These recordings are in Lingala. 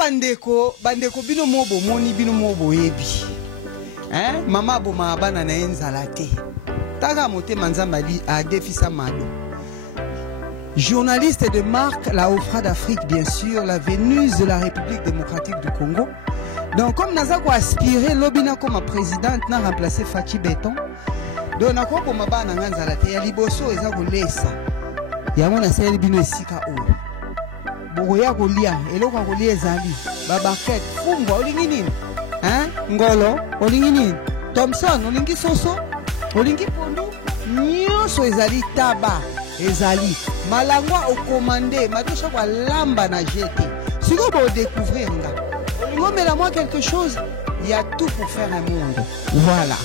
bandeko bino mobo moni bino mobo yebi. Hein? Mama bo maabana na enzala te. Taga mote manzambali a défisa mado. Journaliste de marque, la Ofra d'Afrique bien sûr, la Vénus de la République démocratique du Congo. Donc comme Nazako aspiré lobina comme présidente n'a remplacé Fachi Béton. Donc na ko maba na nganzala te ya liboso ezako lesa. Yango na sel bino esika o. Boya kolia eloko kolia ezali. Babaket fumba olingi nini? Hein? Ngolo olingi nini? Thompson olingi soso? Olingi pondu? Nyonso ezali taba ezali. Malangwa au commandé, madosha kwa lamba na jeté. Si vous voulez découvrir, moi quelque chose, il y a tout pour faire un monde. Voilà.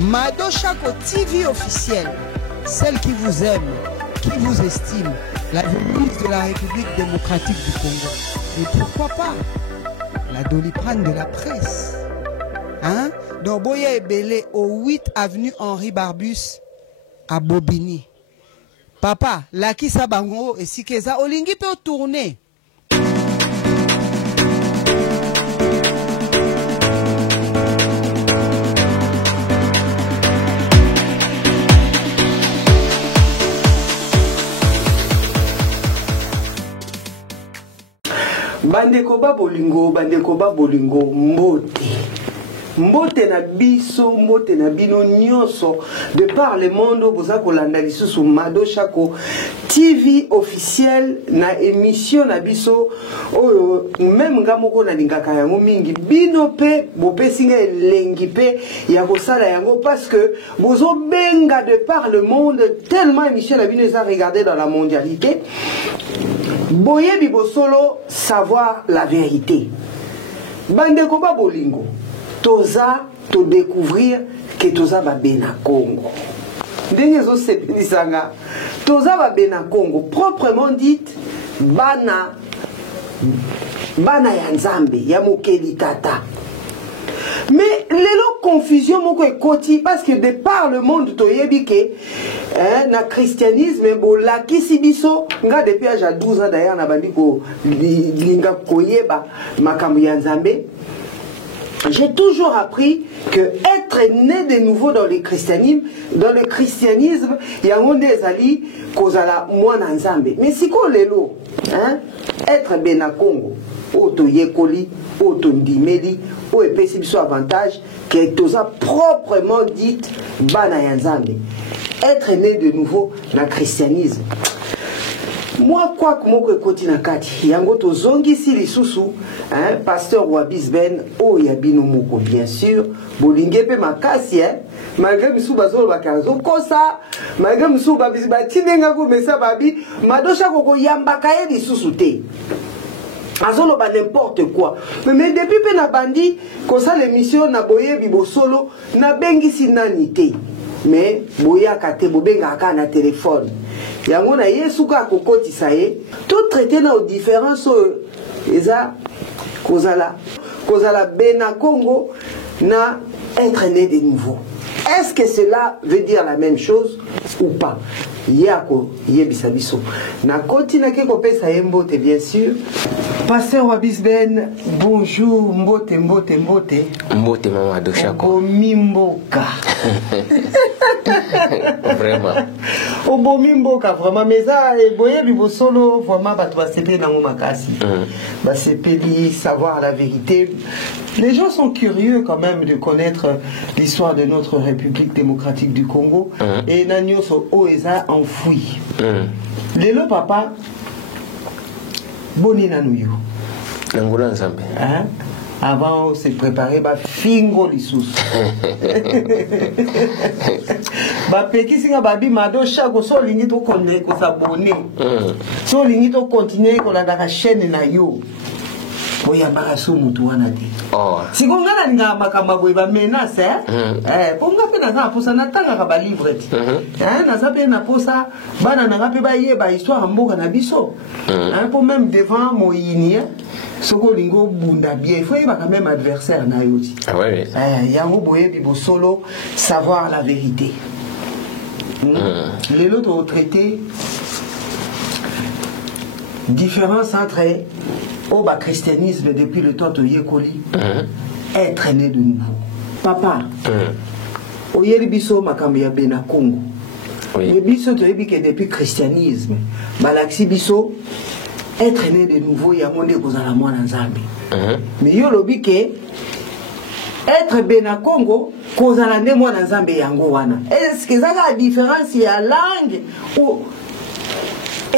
Madosha ko TV officielle, celle qui vous aime, qui vous estime, la Vénus de la République démocratique du Congo. Et pourquoi pas la Doliprane de la presse. Hein? Donc Boya est belé au 8 avenue Henri Barbus à Bobigny. Papa, la qui sabango et si keza olingi peut tourner. Bandeko ba bolingo mbote. Mbote na biso, mbote na bino nyonso de par le monde boza kolanda lisusu Madosha ko TV officiel na émission na biso oyo même ngamoko na lingaka yango mingi bino pe bopesi nga elengi pe ya kosala yango parce que bozo benga de par le monde tellement émission na bino eza regardé dans la mondialité boyebi bosolo savoir la vérité. Bandeko ba bolingo toza to découvrir que toza ba bena Congo. Ndenge zo sepelisanga toza ba bena Congo proprement dit bana ya Nzambe ya mokeli tata. Mais lelo confusion moko ekoti parce que de par le monde toyebi ke na christianisme bola kisibiso nga depuis âge à 12 ans d'ailleurs na bandi ko linga koyeba makambo ya Nzambe. J'ai toujours appris que être né de nouveau dans le christianisme, il y a un des alliés kozala mwana Nzambe. Mais si ko lelo, hein, être bena Congo, auto yekoli, auto ndimeli, ou epesi biso avantage que toza proprement dit bana ya Nzambe. Être né de nouveau dans le christianisme. Moi, quoi que moi que na kati, yango to zongi si lisusu, hein, pasteur Wabis Ben, oh yabino moko bien sûr, bolinge pe makasi, hein, malgré misu bazolo bakazo kosa, malgré misu babisi batinenga ko mesa babi, Madosha koko yambaka ye lisusu te. Azolo ba n'importe quoi. Mais depuis pe na bandi, kosa l'émission na boye bibo solo, na bengi sinanité. Mais boya kate bobenga aka na téléphone. Yango na yesu ka kokoti saye tout traité na différence eza kozala bena Congo na être né de nouveau. Est-ce que cela veut dire la même chose ou pas? Yako yebisa biso na koti na ke kopesa yembote bien sûr. Pasteur Wabis Ben, bonjour, mbote maman Madosha ko mimboka. Vraiment. Mimboka vraiment mais ça boye bibo solo vraiment ba to sepe na makasi. Ba sepeli savoir la vérité. Les gens sont curieux quand même de connaître l'histoire de notre République démocratique du Congo et nanyo so oeza enfoui. Lelo papa boni nanuyo. Ngula Nzambe. Hein? Avant se préparer ba fingo lisusu. Ba peki singa babi Madosha ko so lingi to connaître ko s'abonner. So lingi to continuer ko la chaîne na yo. Boya baraso mutu wana te. Oh. Si konga na nga makamba boy ba menace ponga pe na posa na tanga ka ba livre ti. Na zape na posa bana na ngape ba ye ba histoire mboka na biso. Pour même devant Moïni soko lingo bunda bien il faut y avoir quand même adversaire na yoti. Ah ouais. Yango boye bibo solo savoir la vérité. Les autres traités différence entre au bas christianisme depuis le temps de Yekoli, être né de nouveau. Papa, au Yeribiso Makambia Bena Congo, le biso de Yebike depuis christianisme, Balaxi Biso, être né de nouveau, il y a mon décos à la moine en Zambie. Mais yo lobike, être Bena Congo, cause à la moine en Zambie Yangoana. Est-ce que ça a la différence, il y a langue ou.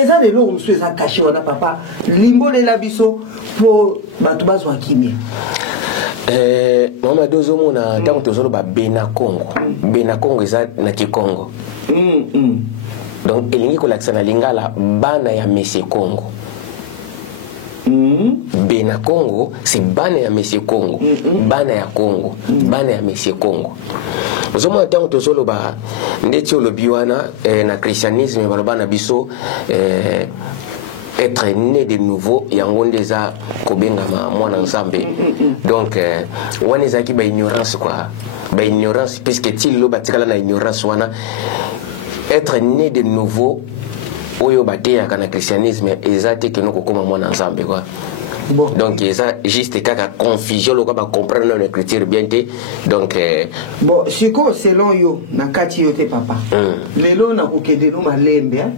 Et ça, les lots, monsieur, ça caché, on a papa. Limbo de la biso pour Batouba Zwakimia. Maman Dozo, on a tant de choses, Bena Congo. Bena Congo, c'est na Congo. Donc, il y a une lingala, Bana ya Messie Congo. Bena Congo, c'est Bana ya Messie Congo. Bana ya Congo. Bana ya Messie Congo. Nous avons tant de choses, le biwana, na christianisme, na biso, être né de nouveau, il y a un déjà kobenga moi ensemble. Donc, on est qui ba ignorance quoi, ba ignorance puisque til lo batikala na ignorance wana, être né de nouveau, oyo bateya kana christianisme, ezate que nous kokoma moi ensemble quoi. Bon. Donc, il y a juste quelques confusion, on va comprendre l'écriture bien. Donc, bon, c'est quoi selon yo, na kati yote papa. Lelo na kokede no malembe,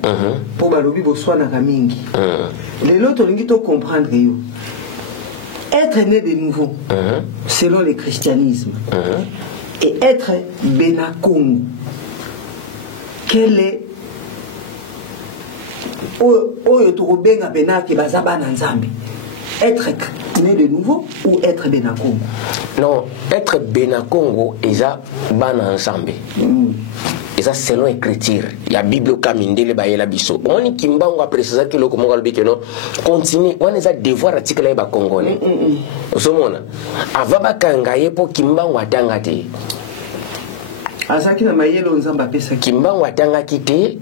pour balobi boswa na kamingi. Lelo to lingi to comprendre yo. Être né de nouveau, selon le christianisme, et être Bena Congo. Quel est oyo to benga Bena ki bazaba na Nzambe? Être né de nouveau ou être Bena Congo? Non, être Bena Congo, et ça, bana ensemble. Et ça, selon l'écriture. Il y a la Bible qui est la biso. On est kimba, on va préciser que le continue. On est à devoir article les Congolais. Osomona. Avaba kangaye po kimba watangate. Asaki na mayelo nzamba pesa. Kimba watanga kite.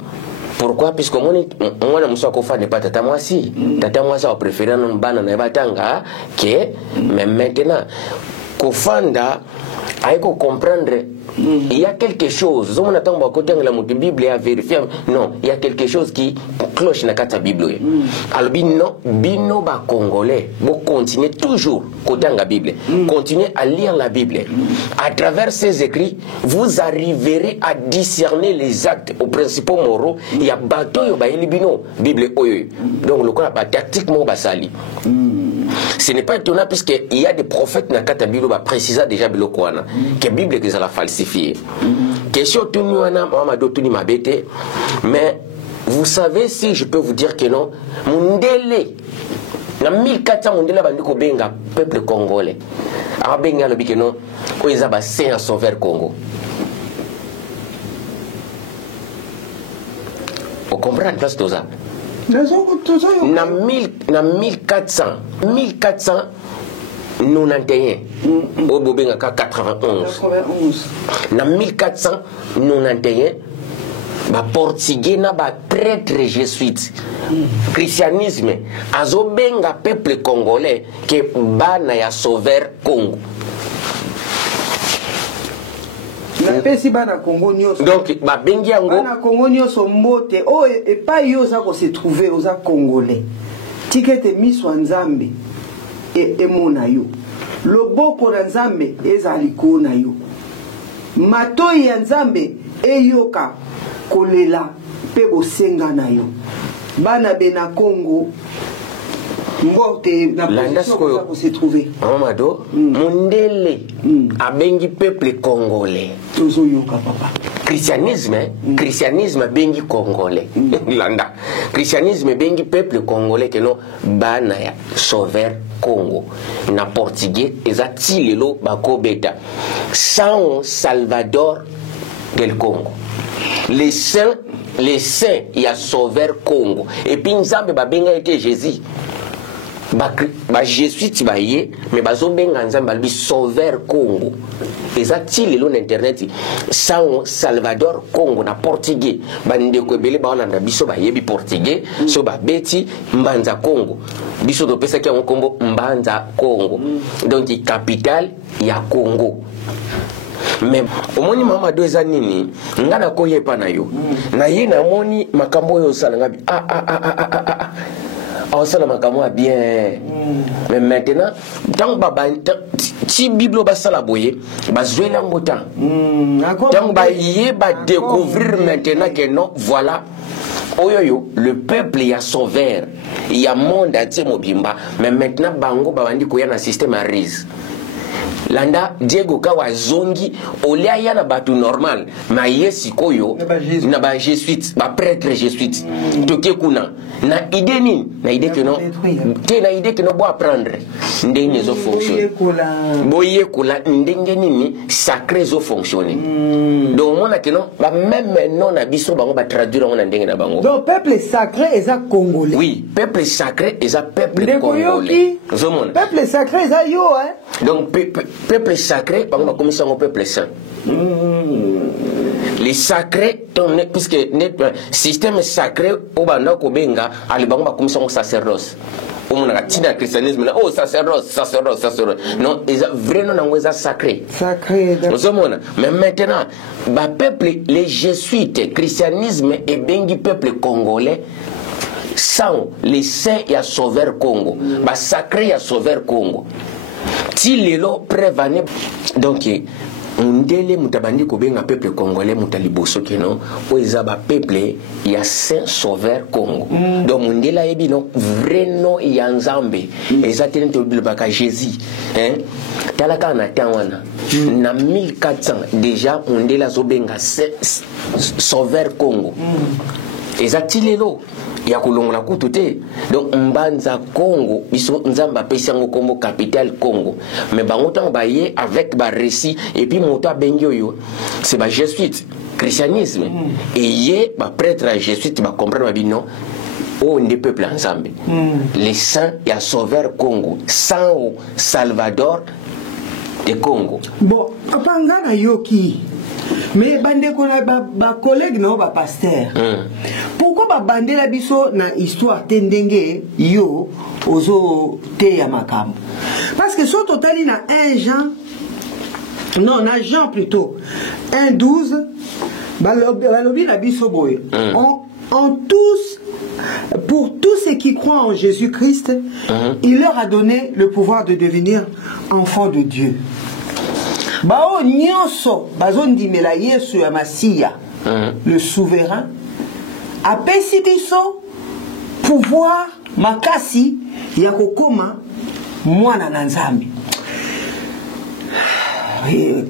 Pourquoi? Puisque moi, je ne pas tata moi si. Tata moi ça, on préfère non bana na batanga que mais maintenant kofanda aiko comprendre il y a quelque chose. On attend ba côté la Bible à vérifier. Non, il y a quelque chose qui cloche na kata Bible. Alors bino ba congolais, vous continuez toujours côté la Bible. Continuez à lire la Bible. À travers ces écrits, vous arriverez à discerner les actes aux principaux moraux. Il y a bateau yo ba elibino Bible oyo. Donc le quoi ba tactiquement ba sali. Ce n'est pas étonnant puisqu'il y a des prophètes dans la Bible qui précisent déjà que la Bible est falsifiée. Question tout nous mais vous savez si je peux vous dire que non, Mundele, en 1400 Mundele bandiko benga peuple congolais. A benga le que non, ils ont saint sauveur Congo. Vous comprenez place de ça? Na 1491 au Bobenga 91 na 1491 ba portugais na ba prêtre jésuite christianisme azobenga peuple congolais que bana ya sauveur Congo. Donc, babengi yango bana Congo nyoso mbote o e pa yo za ko se trouver aux congolais tikete miswa nzambe e mona yo loboko na nzambe ezali kona yo matoi ya nzambe eyoka kolela pe bosenga na yo bana Bena Congo mbote na position ko se trouver Amado Mundele abengi peuple congolais tozo yoka papa christianisme bengi congolais landa christianisme bengi peuple congolais que non bana ya sauveur Congo na portugais ezati lelo bakobeta San Salvador del Congo les saints ya sauveur Congo et puis nzambe babenga était Jésus ba jésuite baye mais bazobenga nzambe albi sauveur Congo ezati lelo na internet San Salvador Congo na portugais bandeko ebele baolanda biso bayebi portugais so babeti mbanza Congo biso topesaki yango kombo mbanza Congo donc capitale ya Congo. Mais omoni mama do eza nini ngana koyepa na yo na ye na moni makambo yo sala ngabi oh ça la makamo bien mais maintenant tant baba si bible ba sala boye ba zoela ngota tant ba yé ba découvrir maintenant que non voilà oyoyo le peuple ya sauveur il y a monde entier mobimba mais maintenant bango ba bandi ko ya na système à rise landa Diego kawa zongi olia ya na batu normal ma yesi koyo na ba jésuite ba prêtre jésuite toke kuna na idée nini na idée que non te na idée que non bo apprendre ndenge zo fonctionner boye kula ndenge nini sacré zo fonctionner donc mona que non ba même non na biso bango ba traduire on ndenge na bango donc peuple sacré eza congolais oui peuple sacré eza peuple congolais peuple sacré eza yo hein donc peuple sacré, par exemple, comme ça, on peuple saint. Les sacrés, puisque le système sacré, au banda kobenga, alibanga comme ça, on sacerdoce. On a tina christianisme, oh sacerdoce. Non, ils ont vraiment un sacré. Sacré. Mais maintenant, bah peuple, les jésuites, christianisme et bengi peuple congolais. Sans les saints et à sauveur Congo, bah sacré et à sauveur Congo. Si les lots prévanent donc on délai mutabandi ko benga peuple congolais mutaliboso que non oizaba peuple ya saint sauveur Congo donc on délai ebi non vrai nom ya nzambe ezatene to bilbaka Jésus hein talaka na tawana na 1400 déjà on délai zo benga sauveur Congo ezatile lo ya kulongola kutute donc mbanza Congo biso nzamba pesa ngo kombo capital Congo mais bango tango baye avec ba récit et puis moto bengo yo c'est ba jésuite christianisme et yé ba prêtre jésuite ba comprendre ba bino au des peuples ensemble les saints ya sauveur Congo saint Salvador de Congo bon apanga na yoki mais bande ko na ba collègue na ba pasteur pourquoi ba bande la biso na histoire tendenge yo ozo te ya makambo parce que son total na 1 Jean non na Jean plutôt 1:12 balobi la biso boy en tous pour tous ceux qui croient en Jésus-Christ il leur a donné le pouvoir de devenir enfants de Dieu. Bao nyonso bazondimela Yesu ya Masia le souverain apesi biso pouvoir makasi ya kokoma mwana na Nzambe.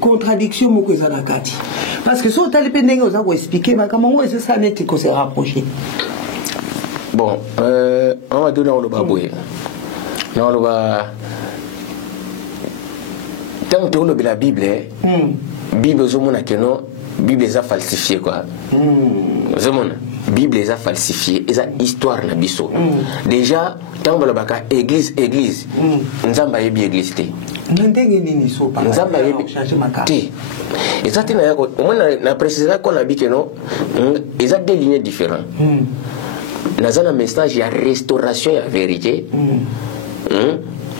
Contradiction moko eza na kati parce que so tali pe ndenge oza ko expliquer makambo eza ça net ko se rapprocher. Bon on va donner le baboué non le ba tant que on la Bible Bible zomona que non Bible est falsifié quoi zomona Bible est falsifié et ça histoire na biso déjà tant que baka église nzamba yebi église té ndenge nini so pa nzamba yebi changer makati et ça tina yako mona na préciser qu'on a dit que non ils ont des lignes différentes dans un message il y a restauration et vérité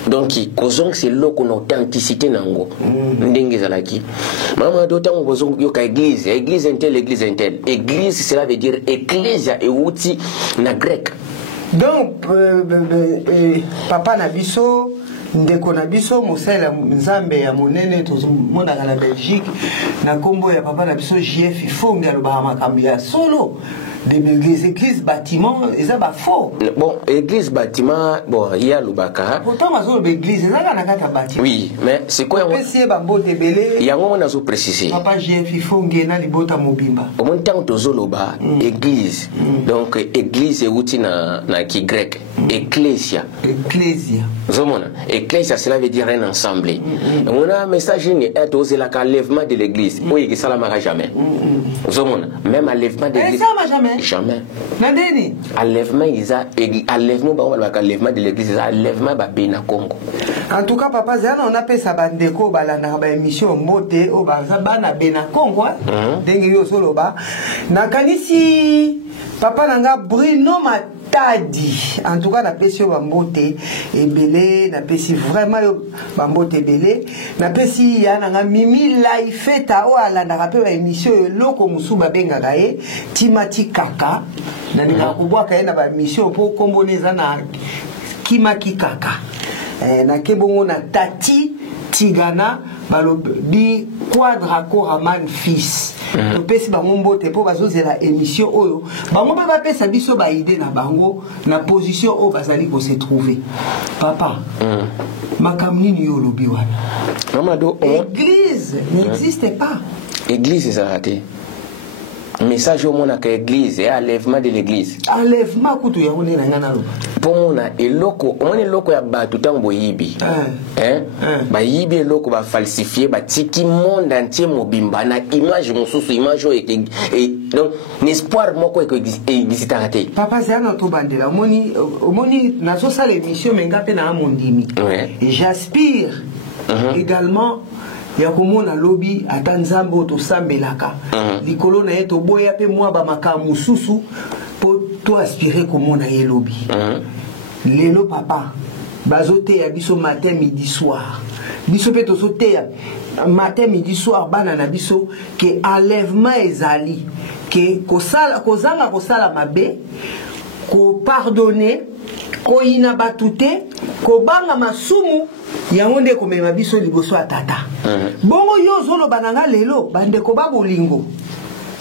donc kozong c'est là qu'on a authenticité nango ndenge zalaki mama d'autant kozong yoka église intel église cela veut dire ecclesia et outil na grec donc papa na biso ndeko na biso mosala nzambe ya monene to mona na Belgique na kombo ya papa na biso JF ifonga lo ba makambi ya solo des églises bâtiments eza ba faux bon église bâtiment bon il y a lubaka pourtant mazo l'église eza na kata bâtiment oui mais c'est quoi pesi ba mbote belé yango on a zo préciser papa JF ifonga na libota mobimba au moins tant tozo loba église donc église outi na ki grec ecclesia zomona ecclesia cela veut dire un ensemble on a un message ni est osé la lèvement de l'église oui que ça la mara jamais zomona même à lèvement de l'église jamais nandeni enlèvement enlèvement de l'église enlèvement ba bena Congo en tout cas papa zana on appelle ça bandeko balana ba émission mbote o ba bana bena Congo dengi yo solo ba na kanisi papa nanga Bruno Tadi. En tout cas, na pesi bambote ebele, na pesi vraiment bambote ebele, na pesi ya na mimi life ta o ala na rappel ba émission loko musu ba benga kae Timati Kaka na ninga kubwa kae na ba émission po komboneza na Kimaki Kaka. Na kebongo na Tati Tigana balobi Quadra Koraman fils. To pesi bango mbote po bazozela émission oyo bango ba pesa biso ba idée na bango na position o bazali ko se trouver papa makamni ni yo lobi wana Mamado église n'existe pas église ça raté message au monde à l'église et enlèvement de l'église enlèvement kutu ya ngone na ngana lo pour mona eloko omone eloko ya batu tango yibi ba yibi eloko ba falsifier ba tiki monde entier mobimba na image mususu image et donc l'espoir moko existe raté papa c'est un autre bandela omoni nazo sala émission menga pe na mondimi et j'aspire également ya komona lobi ata nzambe otosambelaka likolo na ye toboya pe mwa bamakambo mususu po to aspirer komona ye lobi lelo papa bazoteya biso matin midi soir biso pe tozoteya matin midi soir bana na biso ke enlèvement ezali ke kozanga kosala mabe ko pardonner ko ina batute ko banga masumu yango nde komema biso liboso ya tata bongo yo zolo bananga lelo bandeko babolingo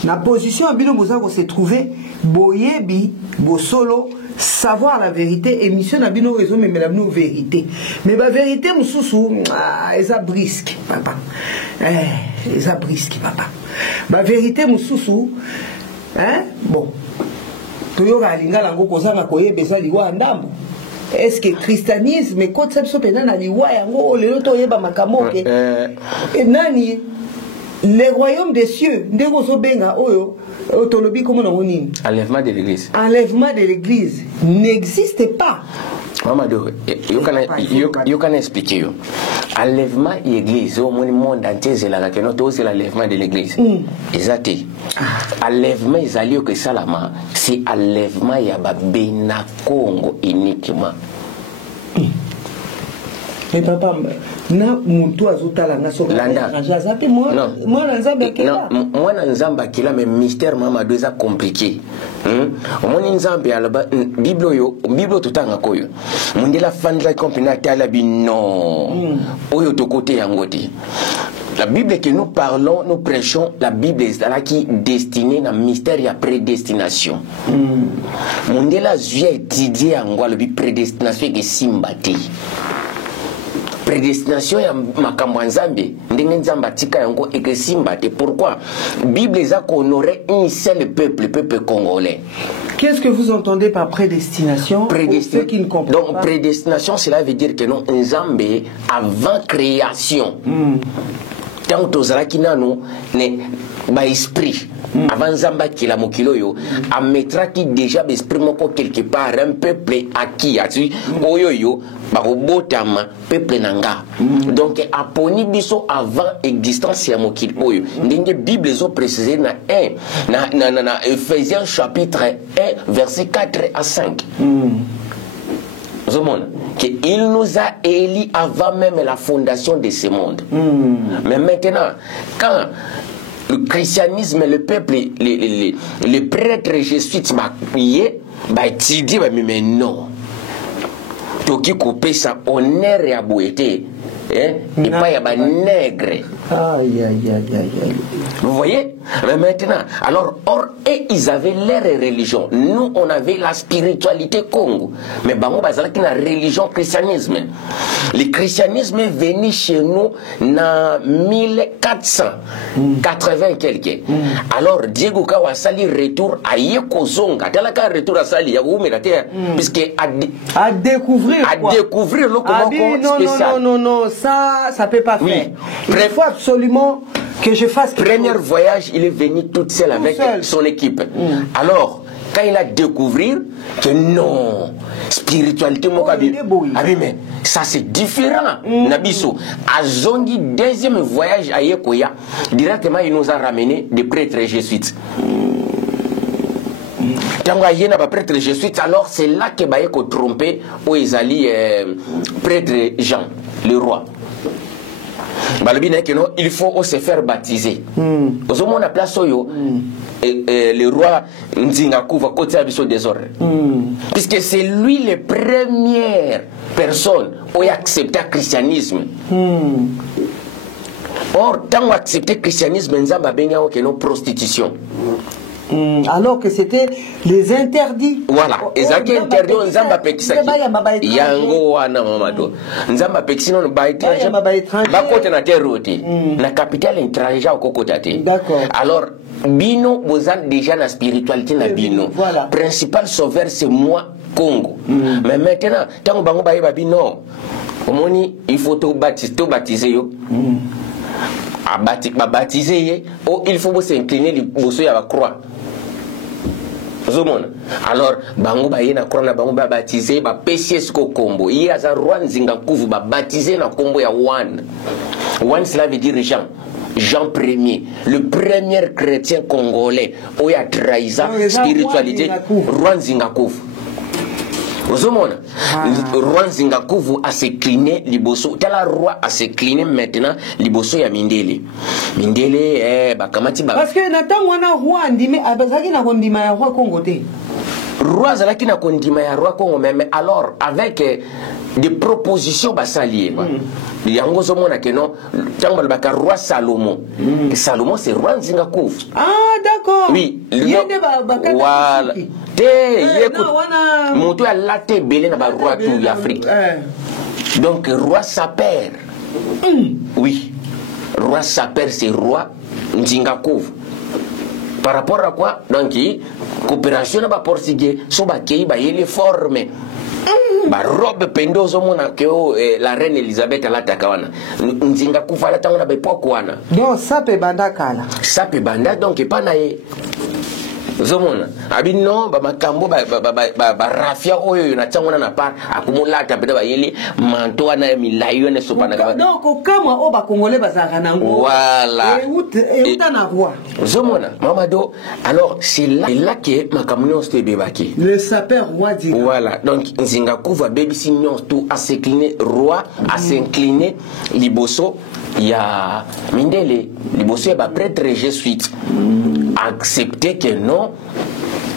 na position bino boza ko se trouver boyebi bosolo savoir la vérité émission na bino raison mais la vérité mais ba vérité mususu eza brisque papa eza brisque papa ba vérité mususu bon toyo ga lingala ngo kozanga koyebeza liwa ndambo. Est-ce que christianisme et conception pena na liwa yango lelo to yeba makamoke nani les royaumes des cieux ndeko so benga oyo otolobi comme na monini enlèvement de l'église n'existe pas. Mamado you can expliquer yo enlèvement de l'église au monde entier c'est la que notre c'est l'enlèvement de l'église exact enlèvement ezali que salama c'est enlèvement ya babena Congo uniquement. Mais papa na muntu azotala na so azapi moi nzamba kila moi nzamba kila mais mystère Mamado eza compliqué omoni nzambe alaba bible tutanga koyo mundela fandla kompina tala bino oyo to côté yangote. La Bible que nous parlons, nous prêchons, la Bible est là qui est destinée à mystère et à prédestination. Mundela zuya étudier en quoi le prédestination est simbati. Prédestination ya makambo nzambe ndenge nzamba tika yango ekesimbate. Pourquoi? Bible est qu'on honorer un seul peuple, le peuple congolais. Qu'est-ce que vous entendez par prédestination? Prédestination. Qui ne comprend donc pas. Prédestination, cela veut dire que non nzambe avant création. Tant tozalaki nano ne ba esprit avant nzamba kila mokilo yo a mettra qui déjà l'esprit moko quelque part un peuple acquis ati oyo yo ba robotama peuple nanga donc aponi biso avant existence ya mokilo oyo ndenge bible zo préciser na 1 na Ephésiens chapitre 1 verset 4 à 5 qu'il nous a élis avant même la fondation de ce monde. Mais maintenant, quand le christianisme, le peuple, les prêtres jésuites, mais non. Toki coupé ça honneur et abouété. Et pas y a nègre. Aïe, aïe, aïe, aïe. Vous voyez? Mais maintenant, alors, et ils avaient leur religion. Nous, on avait la spiritualité Congo. Mais bango bazala qui na religion christianisme. Le christianisme est venu chez nous en 1480 quelque. Alors, Diego Kawasali retour à Yekozonga. Talaka retour à Sali, puisque à découvrir. À découvrir le spécial. Non, ça peut pas faire. Il faut absolument que je fasse premier voyage, il est venu toute seule avec son équipe. Alors, quand il a découvert que non, spiritualité, mais ça c'est différent. Nabiso, à Zongi, deuxième voyage à Yekoya, directement il nous a ramené des prêtres jésuites. Tango ayena ba prêtre jésuite, alors c'est là que baye ko tromper où ils allaient prêtre Jean, le roi. Il faut se faire baptiser. Aux hommes on a place oyo le roi Nzingaku va côté abisso désordre. Puisque c'est lui la première personne qui a accepté le christianisme. Or, tant qu'on a accepté le christianisme, Nzamba benga que nos prostitution. Alors que c'était les interdits. Voilà, et ça qui est interdit, Nzamba pekisaki. Yango wana mamado. Nzamba pekisi non ba étranger. Ba côté na terre roté. La capitale étranger au kokotate. D'accord. Alors, bino bozan déjà la spiritualité na bino. Voilà. Principal sauveur c'est moi Congo. Mais maintenant, tant bango ba yeba bino. Omoni, il faut tout baptiser yo. Baptiser, il faut s'incliner le à la croix. Alors, bango ba yena croix na bango ba baptiser ba PCS ko kombo. Il y a za roi Nzingakuvu ba baptiser na kombo ya one. One cela veut dire Jean. Jean Ier, le premier chrétien congolais où il a trahi sa spiritualité, roi Nzingakuvu. Roi Nzingakuvu a s'écliné liboso. Tel roi a s'écliné maintenant liboso ya Mindele. Mindele bakamati ba. Parce que Nathan wana roi ndime abazaki na kondima ya roi Congo te. Roi zalaki na kondima ya roi Congo mais alors avec des propositions basalier. Yango zomona que non tango baka roi Salomon. Salomon c'est roi Nzingakuvu. Ah d'accord. Oui, voilà. Monto a laté belé na ba roi tout l'Afrique. Donc roi sa père. Oui. Roi sa père c'est roi Nzingakuvu. Par rapport à quoi? Donc coopération na ba portugais so ba kei ba yele forme. Ba robe pendozo mona que la reine Elisabeth a l'atakawana. Nzingakuvu ala tango na ba epoko wana. Donc ça peut banda kala. Ça peut banda donc pas na ye. Zomona abino ba makambo ba rafia oyo na tangona na par akumulata peda ba yeli manto na milayo ne sopana ka donc kama o ba congolais bazaka nango voilà et na roi Zomona mamado alors c'est là que makamno ste bebaki le sapeur roi dit voilà donc Nzingakuvu va baby signon tout à s'incliner roi à s'incliner liboso ya Mindele liboso ba prêtre jésuite accepter que non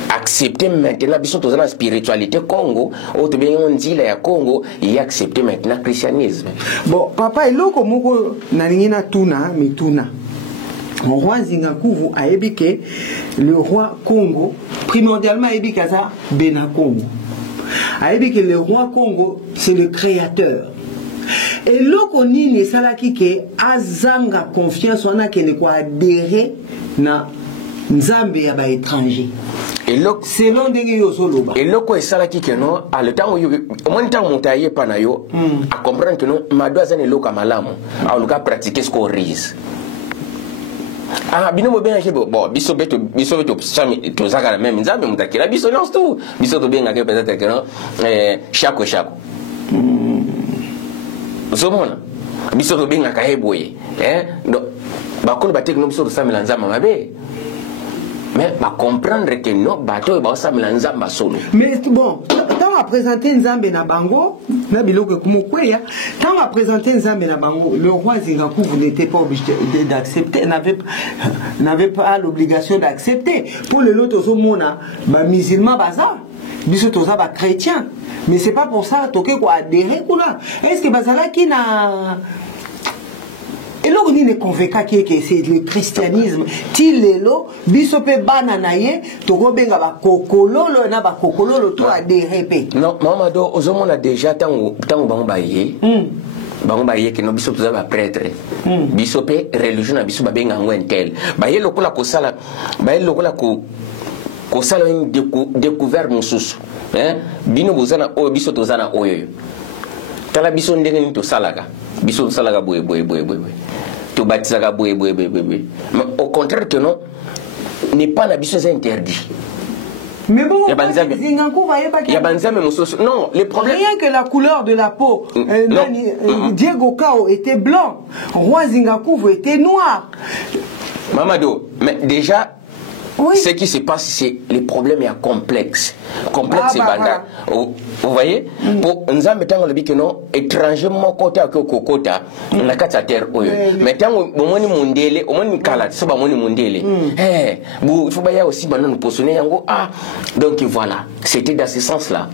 accepter maintenant biso dans la spiritualité Congo ou bien on dit la Congo et accepter maintenant le christianisme. Bon papa eloko moko na lingina tuna mituna le roi Nzingakuvu a ébiqué le roi Congo primordialement a ébiqué ça Bena Congo a ébiqué le roi Congo c'est le créateur. Et loko nini salaki ke azanga confiance wana kene ko adhérer na Nzambe ya ba étranger. Et loko selon ndenge yo soloba. Et loko salaki ke no à le temps au moins temps montaye pana yo à comprendre que non madoza ne loka malamu à le cas pratiquer ce qu'on rise. Ah bino mo bien bon biso beto sami to zaka même Nzambe mutakira biso non tout biso to bien ngake peut-être que non chako Zomona biso to benga ka heboye donc bakolo batek no biso to samela Nzamba mabe mais ba comprendre que non bato ba samela Nzamba solo. Mais bon tant à présenter Nzambe na bango na biloko kumukweya tant à présenter Nzambe na bango le roi Nzingakuvu n'était pas obligé d'accepter n'avait pas l'obligation d'accepter pour les autres Zomona ba musulman baza biso toza ba chrétien. Mais c'est pas pour ça toke ko adhérer kula. Est-ce que bazala ki na et là on est convaincu que c'est le christianisme tilelo biso pe banana ye toko benga ba kokololo na ba kokololo to adhérer pe. Non mamado ozomona déjà tango bango baye. Bango baye que no biso toza ba prêtre. Biso pe religion na biso ba benga ngwentel. Baye lokola ko sala baye lokola ko sala une découvert mususu. Bino bozana o biso tozana oyo tala biso ndenge ni to salaka biso salaka boye to batisaka boye mais au contraire que non n'est pas la biso interdit. Mais bon, non, le problème rien que la couleur de la peau. Diego Cao était blanc, roi Nzingakuvu était noir. Mamado, mais déjà Oui. Ce qui se passe, c'est les problèmes complexes. Complexe, banda. Vous voyez? Pour nous en le que non, étranger, mon côté à Kokota, on a quatre terre. Mais tant au moins mondele, au moins Kala, c'est pas mon mondele. Eh, il faut bien aussi maintenant nous positionner en gros. Ah, donc voilà, c'était dans ce sens-là.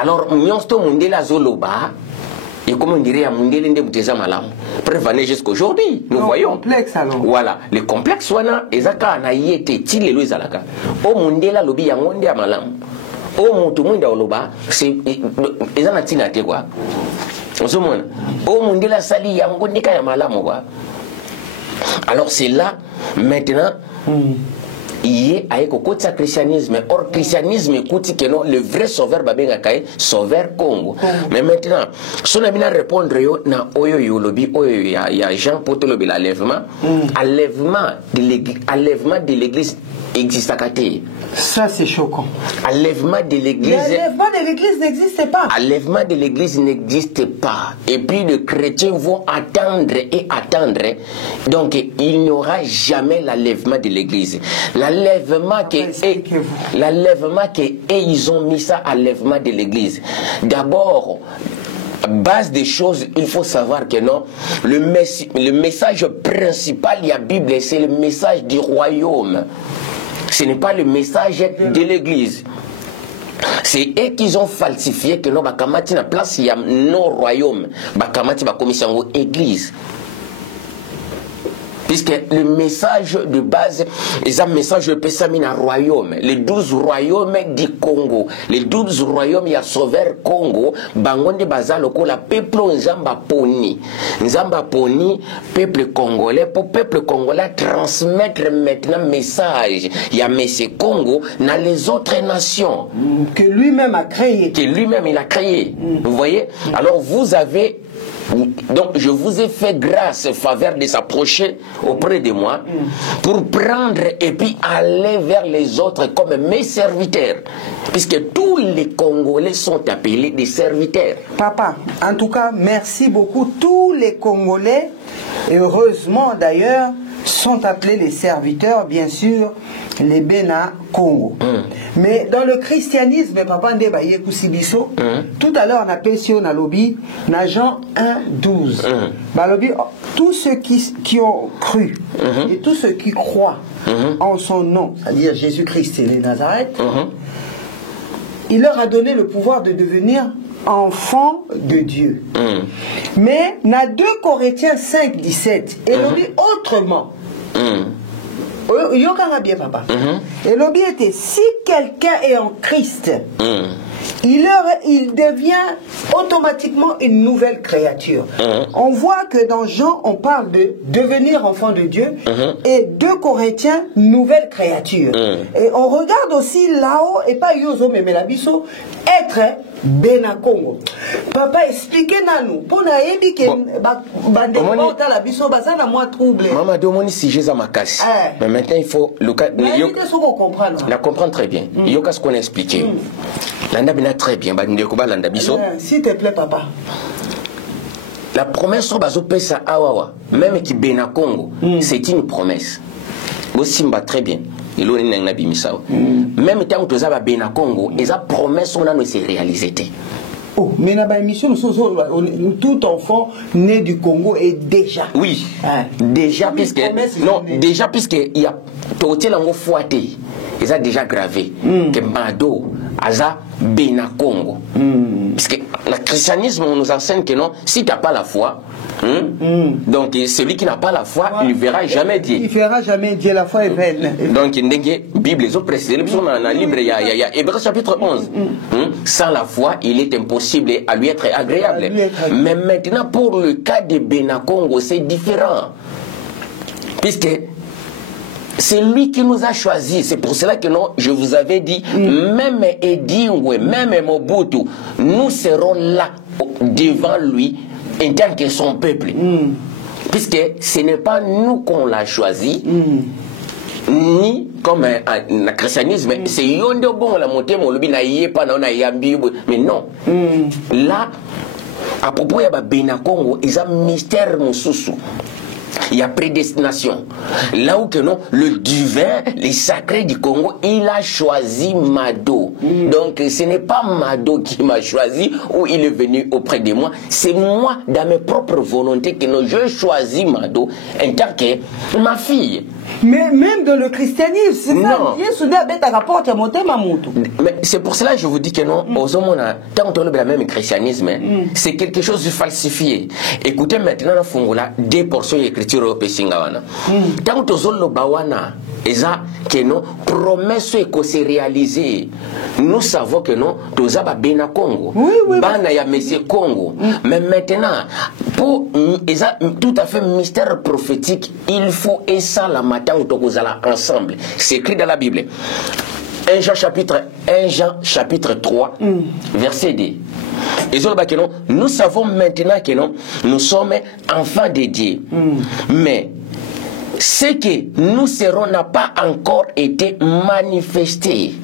Alors, nous sommes mondele à Zoloba. Et comme on dirait à Mundele Ndebuteza Malam, prévenez jusqu'aujourd'hui, nous voyons. Complexe alors. Voilà, les complexes, ezaka na yete ti lelo ezalaka. O Mundela lobi ya ngonde ya malam. O mutu munda oloba, c'est ezana tina te quoi. Ozomona. O Mundela sali ya ngonde ka ya malam quoi. Alors c'est là maintenant il est avec le christianisme. Or, christianisme, écoute, que non, le vrai sauveur, Babengakaye, sauveur Congo. Mais maintenant, si on a bien répondre, na oyo yolobi, oyo ya Jean Potolobi, l'enlèvement, enlèvement de l'église existe à côté. Ça, c'est choquant. Enlèvement de l'église. L'enlèvement de l'église n'existe pas. Enlèvement de l'église n'existe pas. Et puis les chrétiens vont attendre et attendre. Donc il n'y aura jamais l'enlèvement de l'église. L'enlèvement ils ont mis ça enlèvement de l'église. D'abord, base des choses, il faut savoir que non, le message principal de la Bible, c'est le message du royaume. Ce n'est pas le message de l'église. C'est eux qui ont falsifié que non, bakamati na place il y a non royaume, bakamati ba commission église. Puisque le message de base, c'est un message de Pessamina royaume, les 12 royaumes du Congo, les 12 royaumes, il y a sauveur Congo, Bangonde Bazaloko, la peuple Nzamba Poni, peuple congolais, pour peuple congolais transmettre maintenant message, il y a Messieurs Congo dans les autres nations. Que lui-même a créé. Que lui-même il a créé. Vous voyez? Alors vous avez. Donc je vous ai fait grâce, faveur de s'approcher auprès de moi pour prendre et puis aller vers les autres comme mes serviteurs. Puisque tous les Congolais sont appelés des serviteurs. Papa, en tout cas, merci beaucoup. Tous les Congolais, et heureusement d'ailleurs, sont appelés les serviteurs, bien sûr, les Bénin Congo. Mais dans le christianisme, papa Ndebaye Kusibiso, tout à l'heure on a péché au lobby, dans Jean 1:12. Tous ceux qui ont cru et tous ceux qui croient en son nom, c'est-à-dire Jésus-Christ et les Nazareth, il leur a donné le pouvoir de devenir enfants de Dieu. Mais dans 2 Corinthiens 5:17, il dit autrement. Bien, papa. Et l'objet était, si quelqu'un est en Christ, il devient automatiquement une nouvelle créature. On voit que dans Jean, on parle de devenir enfant de Dieu, et 2 Corinthiens, nouvelle créature. Et on regarde aussi là-haut, et pas Yozo Memelabiso, être Bénin Congo. Papa, expliquez-nous. Pour la maman demande si j'ai ma casse. Mais maintenant il faut le cas. La comprendre très bien. Il y a ce qu'on a expliqué. L'anda bien très bien. S'il te plaît, papa. La promesse sur Bazo Pesa Awawa, même qui Bénin Congo, c'est une promesse. Aussi m'a très bien. Même tant que tu as Bénin Congo, et sa promesse on a ne s'est réalisée. Oh, mais dans l'émission, tout enfant né du Congo est déjà. Oui, déjà puisque non, déjà puisque il y a tout le fouetté, ils ont déjà gravé que Mado Aza Bénin Congo. Parce que le christianisme nous enseigne que non, si tu n'as pas la foi, donc celui qui n'a pas la foi, il ne verra jamais Dieu. Il ne verra jamais Dieu, la foi est vaine. Donc la Bible les autres précisé, dans le livre il y a Hébreux chapitre 11. Sans la foi, il est impossible à lui être agréable. Mais maintenant pour le cas de Bénin Congo, c'est différent. Puisque c'est lui qui nous a choisis. C'est pour cela que non, je vous avais dit, même Edingwe, même Mobutu, nous serons là devant lui en tant que son peuple. Puisque ce n'est pas nous qu'on l'a choisi, ni comme un christianisme, c'est Yondo bon la montée, mon lobby n'a pas, mais non. Là, à propos de Bénin Congo, ils ont un mystère Moussousou. il y a prédestination. Là où que non, le divin, les sacrés du Congo, il a choisi Mado. Donc ce n'est pas Mado qui m'a choisi ou il est venu auprès de moi. C'est moi, dans mes propres volontés, que non, je choisis Mado en tant que ma fille. Mais même dans le christianisme, c'est ça. Mais c'est pour cela que je vous dis que non, aux hommes, tant qu'on a le même christianisme, c'est quelque chose de falsifié. Écoutez maintenant, on a 2 portions d'écriture au Pessingawana. Tant qu'on a le bawana, et ça, que non, promesse que c'est réalisé. Nous savons que non, tous a bena Congo. Bana ya Messie Congo. Mais maintenant, pour tout à fait mystère prophétique, il faut et ça la matin où tous ensemble. C'est écrit dans la Bible. 1 Jean chapitre 3, verset 2. Et nous savons maintenant que non, nous sommes enfants de Dieu. Mais ce que nous serons n'a pas encore été manifesté.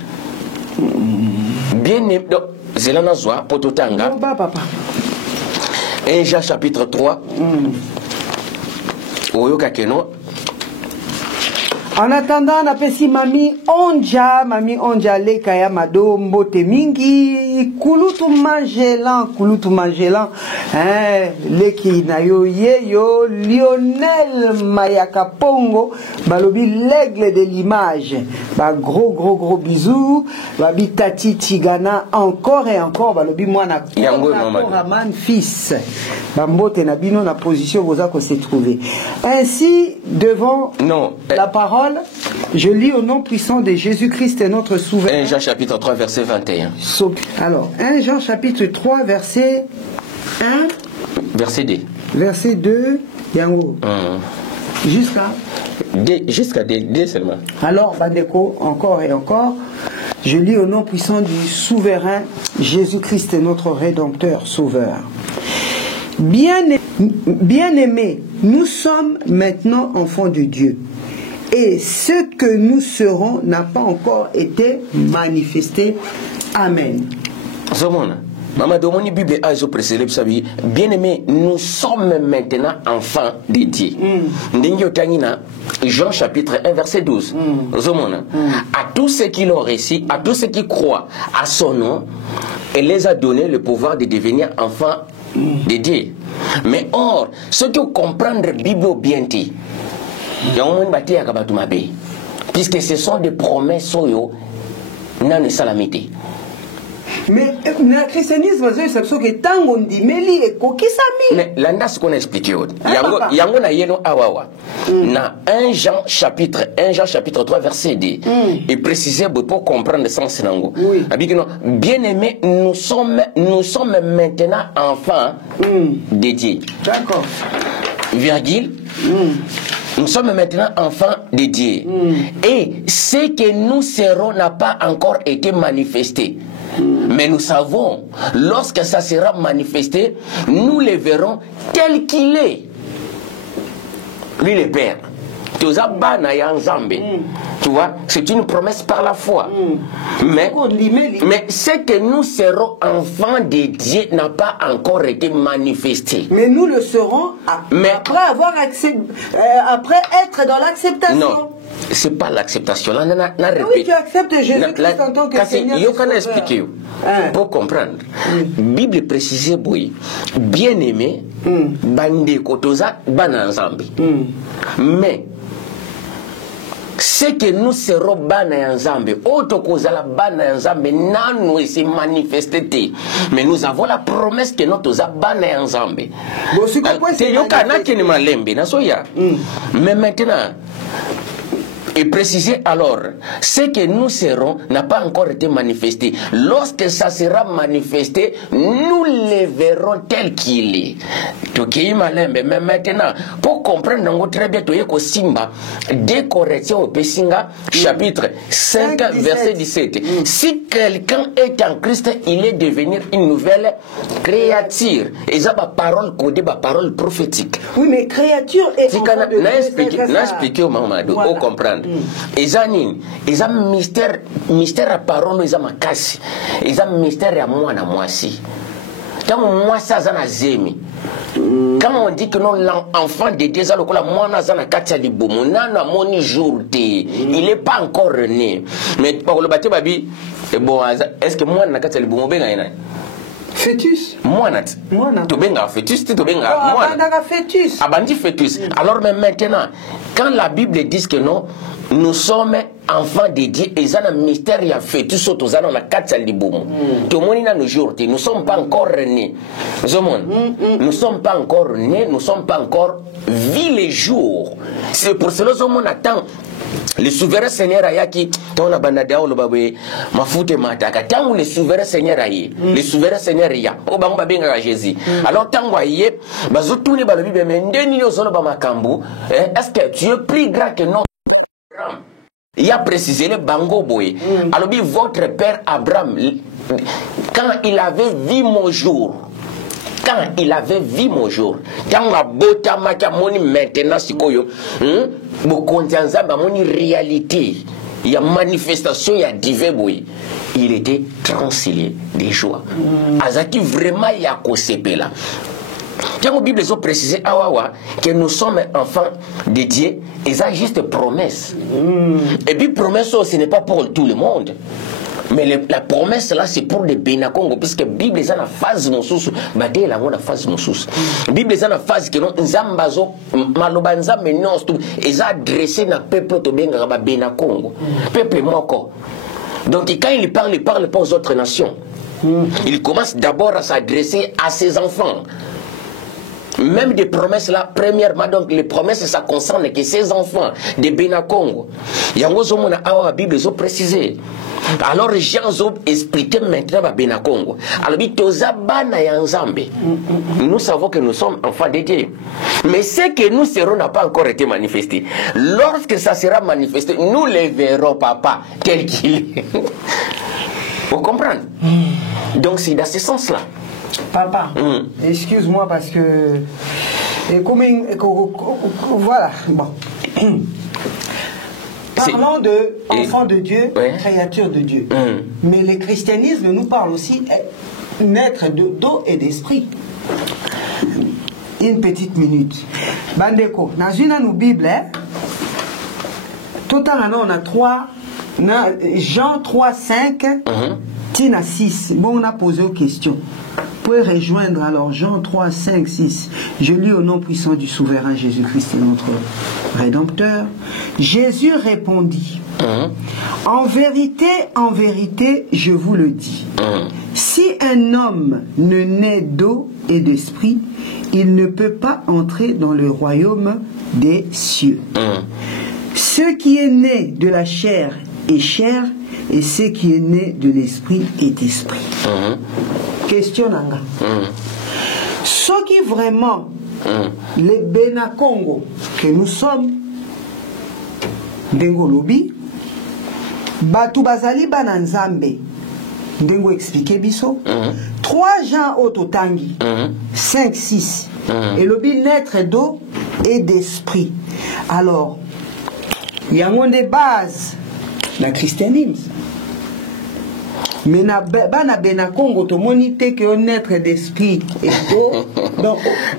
Bien aimé, c'est là pour tout temps. 1 Jean chapitre 3. En attendant, on appelle si mami onja leka ya mado mbote mingi kulutu mangelan leki na yo yeyo Lionel Mayaka Pongo balobi l'aigle de l'image ba gros bisous babi Tati Tigana encore et encore balobi mwana Raman fils bambote na bino na position voza ko se trouver ainsi devant la parole. Je lis au nom puissant de Jésus-Christ et notre souverain. 1 Jean chapitre 3 verset 21. Alors, 1 Jean chapitre 3 verset 1. Verset 2. Verset 2. Yango. Jusqu'à 2 seulement. Alors, Bandeko, encore et encore. Je lis au nom puissant du souverain Jésus-Christ et notre Rédempteur, Sauveur. Bien-aimés, nous sommes maintenant enfants de Dieu. Et ce que nous serons n'a pas encore été manifesté. Amen. Maman Domoni Bible a précédé bien aimé, nous sommes maintenant enfants de Dieu. Ndingo Tangina, Jean chapitre 1 verset 12. À tous ceux qui l'ont réussi, à tous ceux qui croient à son nom, elle les a donné le pouvoir de devenir enfants de Dieu. Mais or, ceux qui comprennent la Bible bien dit, puisque ce sont des promesses dans le salamité. Mais le christianisme, c'est ce que tant on dit, mais il est coquissami. Mais là, ce qu'on a expliqué, yango na yeno awawa. Na 1 Jean chapitre 3 verset 2. Et préciser pour comprendre le sens nango. Bien aimé, nous sommes maintenant enfants de Dieu. D'accord. Virgule. Nous sommes maintenant enfants de Dieu. Et ce que nous serons n'a pas encore été manifesté. Mais nous savons, lorsque ça sera manifesté, nous le verrons tel qu'il est. Lui le Père. Tu vois, c'est une promesse par la foi. Mais ce que nous serons enfants de Dieu n'a pas encore été manifesté. Mais nous le serons après avoir après être dans l'acceptation. Non, c'est pas l'acceptation. Oui, tu acceptes Jésus-Christ en tant que Seigneur. Je vais expliquer. Pour comprendre. Bible précise, bien aimé, bande kotoza, bananzambi. Mais ce que nous serons bana nzambe, auto kozala bana nzambe, nanu s'est manifesté. Mais nous avons la promesse que nous sommes bana nzambe. Mais maintenant, et préciser alors, ce que nous serons n'a pas encore été manifesté. Lorsque ça sera manifesté, nous le verrons tel qu'il est. Mais maintenant, pour comprendre très bien, Simba, des corrections au Pessinga, chapitre 5, verset 17. Si quelqu'un est en Christ, il est devenir une nouvelle créature. Et ça, ma parole codée, ma parole prophétique. Oui, mais créature est. Si n'a expliqué au Mamadou, au comprendre. Ezanine, eza mystère à parole, eza makasi, eza mystère à moi na moi si. Tant moi ça zana zemi. Quand on dit que non, l'enfant de Dieu, il n'est pas encore né. Mais pour le bâtiment, bon, est-ce que moi, Fœtus. Moi, tu benga fœtus, tu benga moi. Fœtus. Abandi fœtus. Alors, mais maintenant, quand la Bible dit que non, nous sommes enfants de Dieu, et ça, le mystère, il y a fœtus, nous sommes tout le monde nos jours, nous ne sommes pas encore nés. Nous ne sommes pas encore nés, nous ne sommes pas encore vus les jours. C'est pour cela que nous attend. Le souverain Seigneur Ayaki, tant la banada ou le babé, ma foute mataka, tant le souverain Seigneur Aye, le souverain Seigneur Ya, au bamba benga Jésus. Alors tant voyez, bazo tous les balobi, mais ndeni yo zolo bama kambu, est-ce que tu es plus grand que notre Abraham? Il a précisé le bango boy. Alors bien votre père Abraham, quand il avait vu mon jour. Quand il avait vu mon jour, quand la beauté m'a moni maintenant si koyo, moni réalité, il y a manifestation, il y a divers bruit. Il était tranquille de joie. Azaki vraiment il y a kosepé là. Quand la Bible a précisé que nous sommes enfants de Dieu, et ça juste promesse. Et puis promesse, ce n'est pas pour tout le monde. Mais la promesse là, c'est pour les Benakongo, puisque la Bible est en phase de sous, bataille la phase de sous. La Bible est en phase que non, Zambazo, Malobanza, mais non, et ça adressé na peuple to benga Benakongo, peuple moko. Donc quand il parle pas aux autres nations. Il commence d'abord à s'adresser à ses enfants. Même des promesses là, premièrement, donc les promesses ça concerne que ses enfants de Benakongo. Yangozo mona awa Bible ont précisé. Alors les gens ont expliqué maintenant à Benakongo. Alors nous savons que nous sommes enfants de Dieu. Mais ce que nous serons n'a pas encore été manifesté. Lorsque ça sera manifesté, nous les verrons papa tel qu'il est. Vous comprenez? Donc c'est dans ce sens-là. Papa, excuse-moi parce que... voilà, bon. Parlons de enfant de Dieu, créature de Dieu. Mais le christianisme nous parle aussi naître d'eau et d'esprit. Une petite minute. Bandeko, dans une Bible, tout à l'heure on a 3, Jean 3, 5, Tina 6. Bon, on a posé aux questions. Vous pouvez rejoindre alors Jean 3, 5, 6. Je lis au nom puissant du souverain Jésus-Christ, notre Rédempteur. Jésus répondit, en vérité, je vous le dis, si un homme ne naît d'eau et d'esprit, il ne peut pas entrer dans le royaume des cieux. Ce qui est né de la chair est chair, et ce qui est né de l'esprit est esprit. Question nanga. Ce qui vraiment les Benakongo que nous sommes ndengo lobi batu bazali bananzambe ndengo expliquer biso 3 Jean Ototangi 5 6 et lobi naître d'eau et d'esprit. Alors il y a des bases dans le christianisme. Mais na Benakongo to monite que naître d'esprit et d'eau.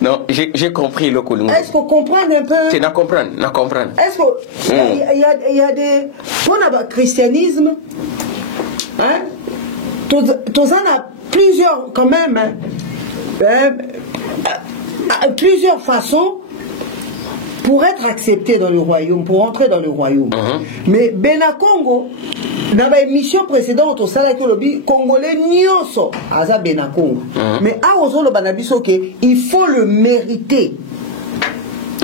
Non, j'ai compris le coup. Est-ce qu'on comprend un peu? C'est na comprendre. Est-ce qu'il y a des on a le christianisme hein? Tous en a plusieurs quand même plusieurs façons pour être accepté dans le royaume, pour entrer dans le royaume. Mais Benakongo, dans la émission précédente, au Salaki Lobi, Congolais nyoso aza Benakongo. Mais à Ozolo Banabiso, il faut le mériter.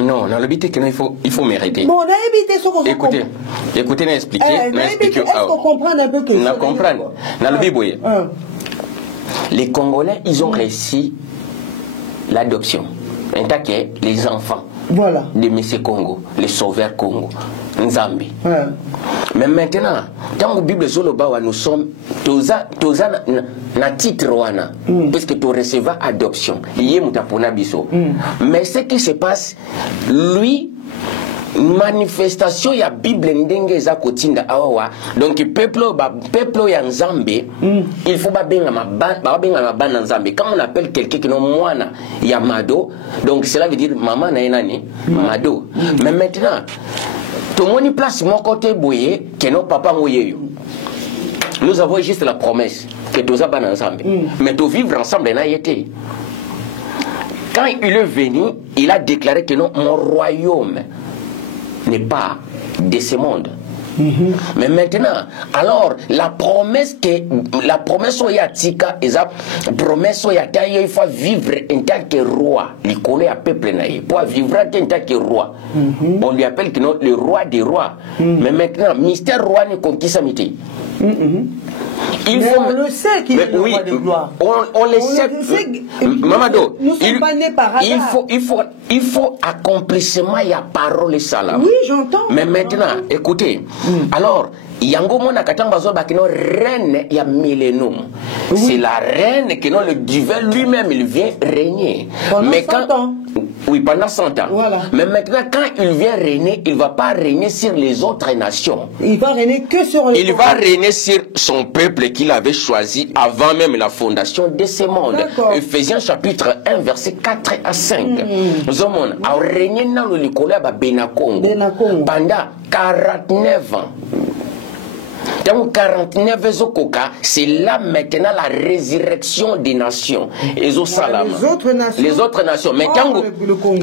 Non, dans le but il faut mériter. Bon, on a évité ce qu'on écoutez, n'a expliqué. Est-ce qu'on comprend un peu que ça? On comprend. Dans le Bible, les Congolais, ils ont réussi l'adoption. En tant que les enfants. Voilà. De M. Congo, les sauveurs Congo, Nzambi. Mais maintenant, dans la Bible, nous sommes tous na titre wana, puisque tu recevras adoption. Mais ce qui se passe, lui, manifestation ya Bible ndenge za kotinda awa. Donc peuple ya Nzambe, il faut ba benga mabana Nzambe. Quand on appelle quelqu'un qui non mwana ya Mado, donc cela veut dire maman na nani Mado. Mais maintenant, tout le monde place mon côté boye que non papa moyeyo. Nous avons juste la promesse que tous abana ensemble. Mais de vivre ensemble n'a été. Quand il est venu, il a déclaré que non, mon royaume n'est pas de ce monde. Mais maintenant, alors la promesse oyatika, la promesse oyatika, il faut vivre en tant que roi. Il connaît à peuple naïe. Pour vivre en tant que roi, on lui appelle que non, le roi des rois. Mais maintenant, mystère roi ne conquis sa mité. On le sait qu'il est le roi de gloire. On le sait. Mamado, nous sommes pas nés par hasard. Il faut accomplissement, il y a parole et salam. Oui, j'entends. Mais maintenant, écoutez, alors, yango mona katamba zo bakino reine ya millénium. C'est la reine que non le divin lui-même il vient régner. Pendant mais 100 ans. Oui, pendant 100 ans. Voilà. Mais maintenant, quand il vient régner, il ne va pas régner sur les autres nations. Il va régner que sur les Il va régner sur son peuple qu'il avait choisi avant même la fondation de ce monde. Ephésiens chapitre 1, verset 4 à 5. Zomon a régné dans le Nicolas Benakongo pendant 49 ans. Donc 49 Zokoka, c'est là maintenant la résurrection des nations. Les autres nations. Mais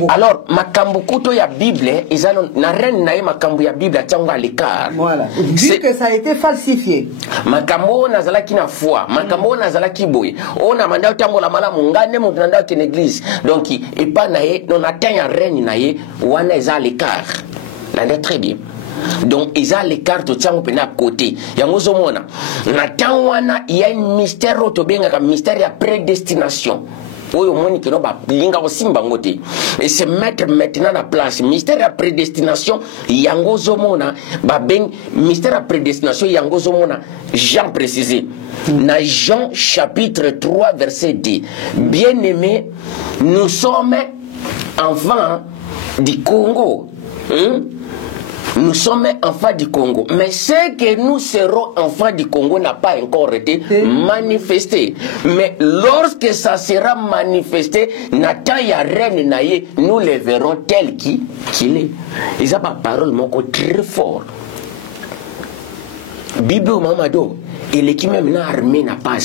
alors, Makambu Kuto ya Bible, ils allons na reine na Makambu ya Bible à l'écart. Voilà. Vu que ça a été falsifié. Makambo nazala ki na foi, Makambo nazala ki boy. On a mandé tambo la mala mungane mon nanda ki l'église. Donc et pas naé, on atteint ya reine naé, wana ils à l'écart. Là très bien. Donc ils ont les cartes de à côté. Yangozomona. Natangwana, il y a un mystère autobenga, un mystère de prédestination. Et se mettre maintenant à la place. Mystère de prédestination, Yangozomona, mystère de prédestination, Yangozomona, Jean précisé. Dans Jean chapitre 3, verset 10. Bien-aimés, nous sommes enfants du Congo. Nous sommes enfants du Congo. Mais ce que nous serons enfants du Congo n'a pas encore été manifesté. Mais lorsque ça sera manifesté, Nathan ya reine naïe, nous le verrons tel qu'il est. Ils ont pas parole très fort. Bible Mamado, et l'équipe même n'a armée n'a pas.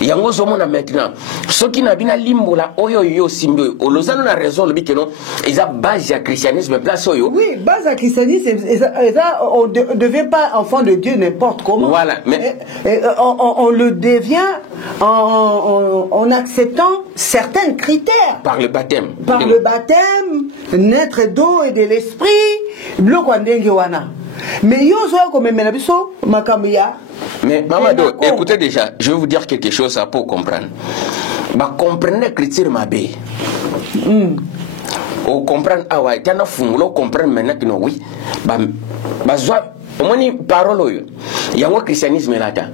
Yango zomona maintenant ce qui n'a bina limbola oyo yo simbo olozano na raison le bikeno eza base ya christianisme place oyo. Oui, base à christianisme on ne devient pas enfant de Dieu n'importe comment. Voilà, mais on le devient en acceptant certains critères par le baptême. Par le baptême, naître d'eau et de l'esprit, bloko ndenge wana. Mais yo zo comme menabiso makamia. Mais Mamado, écoutez déjà, je vais vous dire quelque chose pour comprendre. Bah comprenez l'écriture mabé. On comprend ah ouais, t'as na fungulo comprendre maintenant que non oui. Bah soit au moins parole il y a un christianisme là-dedans.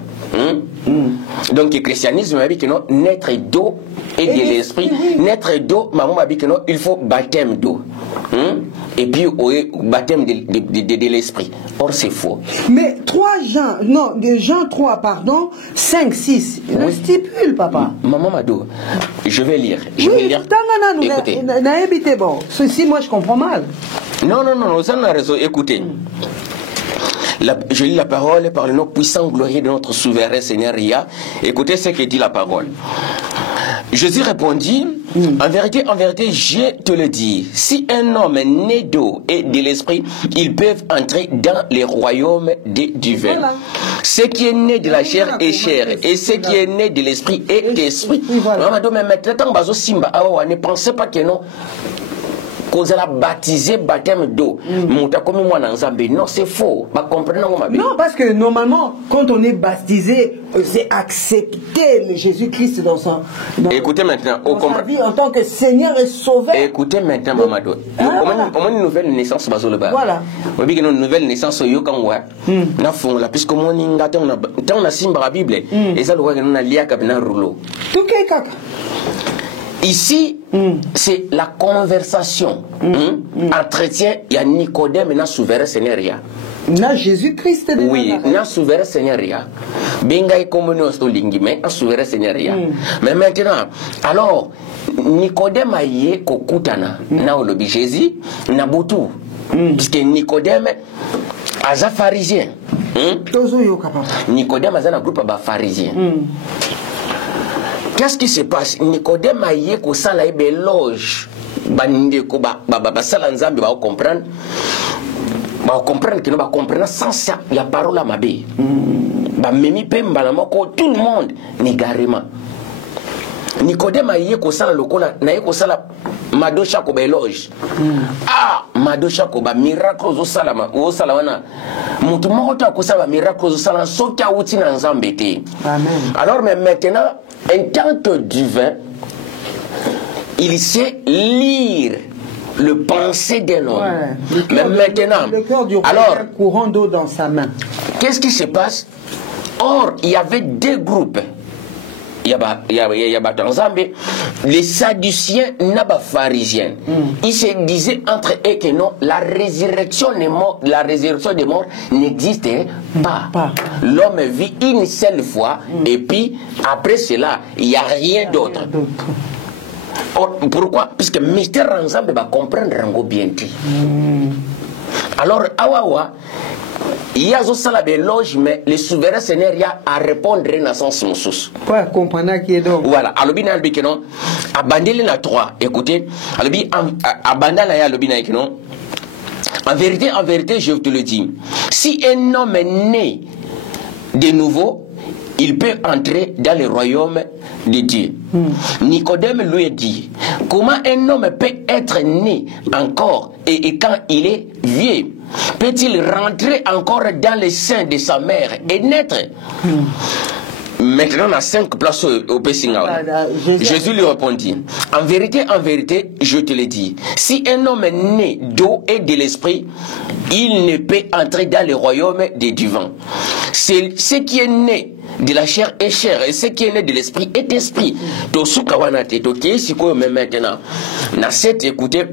Donc le christianisme m'a dit que non naître d'eau et de l'esprit, naître d'eau, maman m'a dit que non il faut baptême d'eau. Et puis au baptême de l'esprit. Or c'est faux. Mais Jean 3, pardon, 5, 6, le stipule, papa. Maman Mado, je vais lire. Écoutez. Bon, ceci, moi, je comprends mal. Non, ça n'a raison. Écoutez. Je lis la parole par le nom puissant, glorieux de notre souverain Seigneur Ria. Écoutez ce que dit la parole. Jésus répondit, en vérité, je te le dis, si un homme est né d'eau et de l'esprit, ils peuvent entrer dans les royaumes des divins. Voilà. Ce qui est né de la chair est chair, et ce qui est né de l'esprit est esprit. Voilà. Mais maintenant, ne pensez pas que non. Qu'on a baptisé baptême d'eau. Non, c'est faux. Non, parce que normalement, quand on est baptisé, c'est accepter le Jésus-Christ dans écoutez maintenant, sa vie en tant que Seigneur et Sauveur. Écoutez maintenant, Mamado. On a une nouvelle naissance, voilà. On a une nouvelle naissance, puisque on a Simba la Bible, et ça, on a lia kabina rouleau. Tout est caca. Ici, c'est la conversation. Entretien, il y a Nicodème et na souverain Seigneur. Na Jésus-Christ. Oui, na souverain Seigneur. Benga communion sto lingi, mais na souverain Seigneur. Mais maintenant, alors, Nicodème a yé kokutana na olobi Jésus na butu. Puisque Nicodème aza pharisien. Nicodème aza na groupe ba pharisien. Qu'est-ce qui se passe? Nicodème a yé ko sala ebe loge. Bande ko ba sala nzambe ba comprendre. Ba comprendre que no ba comprendre sans ya parole mabe. Ba memi pemba na moko tout le monde négarément. Nicodème a yé ko sala lokola na yé ko sala madosha ko ba loge. Ah, madosha ko ba miracle zo sala o sala wana. Mutu moko ta ko sala miracle zo sala soki a uti na nzambe te. Amen. Alors mais maintenant en tant que divin, il sait lire le pensée d'un homme. Ouais, mais maintenant, le cœur du roi alors, a un courant d'eau dans sa main. Qu'est-ce qui se passe? Or, il y avait deux groupes. Il y a dans Zambie, les Sadduciens et les pharisiens. Ils se disaient entre eux que non, la résurrection des morts n'existait pas. L'homme vit une seule fois et puis après cela, il n'y a rien d'autre. Pourquoi? Puisque le mystère ensemble va comprendre bien. Alors, awawa, il y a aussi la loge, mais le souverain Seigneur a répondre dans son sens. Quoi, comprendre qui est donc? Voilà, alobina albike non, abandele na 3. Écoutez, alobi abandala ya alobina non. En vérité, je te le dis, si un homme est né de nouveau, il peut entrer dans le royaume de Dieu. Nicodème lui a dit, comment un homme peut être né encore et quand il est vieux, peut-il rentrer encore dans le sein de sa mère et naître? Maintenant, on a 5 places au Pessinga. Jésus lui répondit, en vérité, je te le dis, si un homme est né d'eau et de l'esprit, il ne peut entrer dans le royaume des divins. C'est ce qui est né de la chair est chair et ce qui est né de l'esprit est esprit. To sukawanate to keisiko maintenant. Na cette écoutez.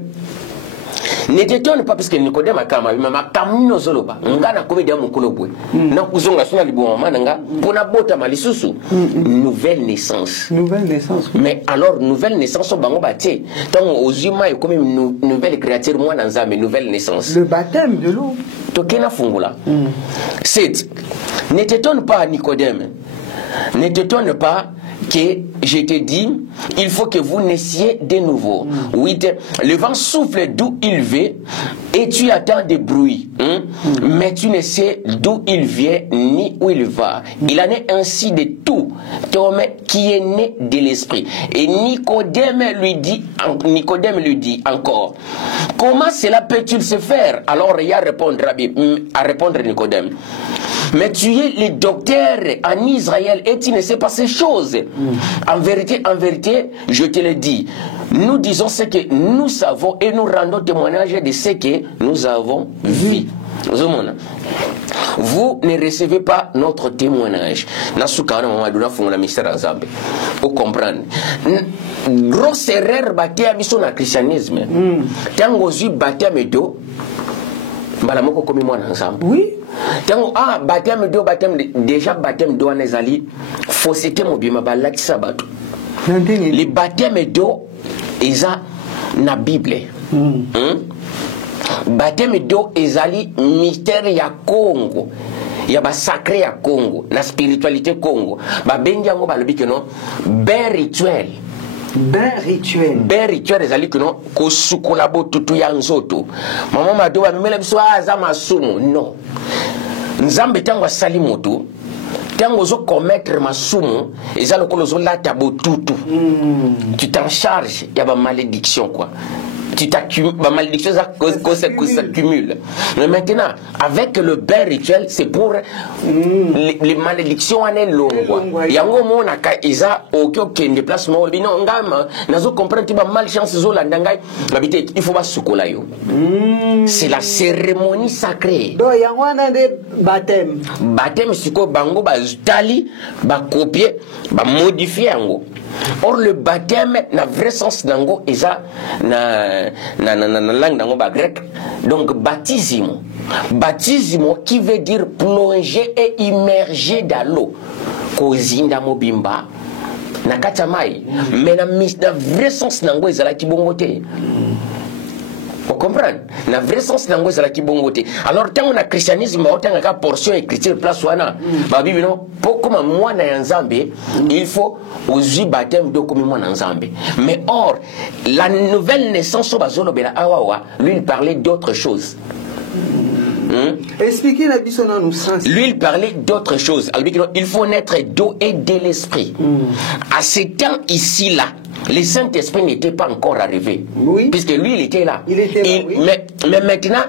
Ne t'étonne pas parce que Nicodème a kama ma kamino zoloba ngana komedia mukolo bwe na kuzonga sona libo mananga pona bota malisusu nouvelle naissance mais alors nouvelle naissance au bango baté tant aux humains comme une nouvelle créature moi dans nzambe nouvelle naissance le baptême de l'eau tokena fungula c'est ne t'étonne pas Nicodème, ne t'étonne pas que je te dis, il faut que vous naissiez de nouveau. Oui, le vent souffle d'où il veut et tu attends des bruits. Mais tu ne sais d'où il vient ni où il va. Il en est ainsi de tout homme qui est né de l'esprit. Et Nicodème lui dit encore, comment cela peut-il se faire? Alors il y a à répondre Nicodème. Mais tu es le docteur en Israël et tu ne sais pas ces choses. En vérité, je te le dis. Nous disons ce que nous savons et nous rendons témoignage de ce que nous avons vu. Vous ne recevez pas notre témoignage. Vous comprenez? Grosse erreur bâtie à mission dans le christianisme. Tant aux yeux bâtie à médo, balamoko comme moi ensemble. Oui. Tant baptême déjà baptême d'eau en ezali fausseté mobima balaki sabato. Les baptêmes d'eau eza na Bible. Baptême d'eau ezali mystère ya Congo. Ya ba sacré ya Congo, la spiritualité Congo. Ba bengi yango balobi que non, ben rituel. Ben rituel ezali que non ko sukola botutu ya nzoto. Mama mado ba mela biso aza masumu non. Nzambe tango asali moto tango zo commettre masumu eza lokolo zo lata botutu. Tu t'en charges, il y a ba malédiction quoi. Tu t'accumules, ma malédiction s'accumule. Mais maintenant, avec le bain rituel, c'est pour les malédictions en est longue. Yango mona ka isa aucun déplacement. Bino ngama nazo comprendre ba malchance zo la ndangai. Habité, il faut pas sukola yo. C'est la cérémonie sacrée. Donc yango na de baptême. Baptême siko bango ba tali, ba copier, ba modifier yango. Or le baptême na vrai sens nango eza na langue nango ba grec. Donc baptismo. Baptismo qui veut dire plonger et immerger dans l'eau. Kozinda mobimba na katamai. Mais na vrai sens nango ezala ki bongote. Vous comprenez? Na vrai sens nango ezala ki bongote. Alors tant on a christianisme autant ka portion écriture place wana. Ba bibi non pour comme moi na nzambe, il faut aux baptême de comme moi na nzambe. Mais or la nouvelle naissance au bazolo bela awawa, lui il parlait d'autre chose. Expliquez la bison dans nos sens. Lui, il parlait d'autre chose. Il faut naître d'eau et de l'esprit. À ce temps ici-là, le Saint-Esprit n'était pas encore arrivé. Oui. Puisque lui, il était là. Il était là, oui. Mais maintenant,